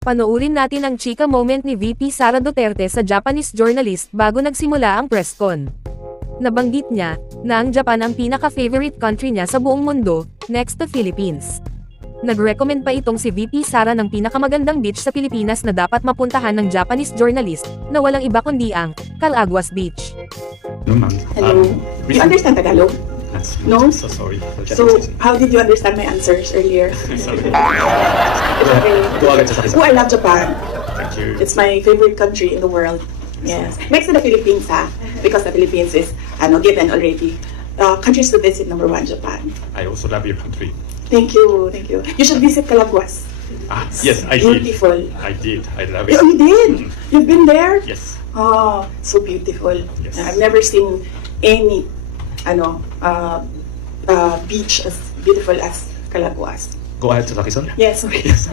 Panoorin natin ang chika moment ni VP Sara Duterte sa Japanese journalist bago nagsimula ang press con. Nabanggit niya na ang Japan ang pinaka-favorite country niya sa buong mundo, next to Philippines. Nag-recommend pa itong si VP Sara ng pinakamagandang beach sa Pilipinas na dapat mapuntahan ng Japanese journalist, na walang iba kundi ang Calaguas Beach. No, ma'am. Hello. You understand Tagalog? No? So sorry. So, how did you understand my answers earlier? sorry. Oh, I love Japan. Thank you. It's my favorite country in the world. Yes. Next to the Philippines, because the Philippines is given already. Countries to visit, number 1, Japan. I also love your country. Thank you, thank you. You should visit Calaguas. Yes, I did. Beautiful. I did. I love it. Oh, you did? You've been there? Yes. Oh, so beautiful. Yes. I've never seen any beach as beautiful as Calaguas. Go ahead to Lakison. Yes, okay. Yes.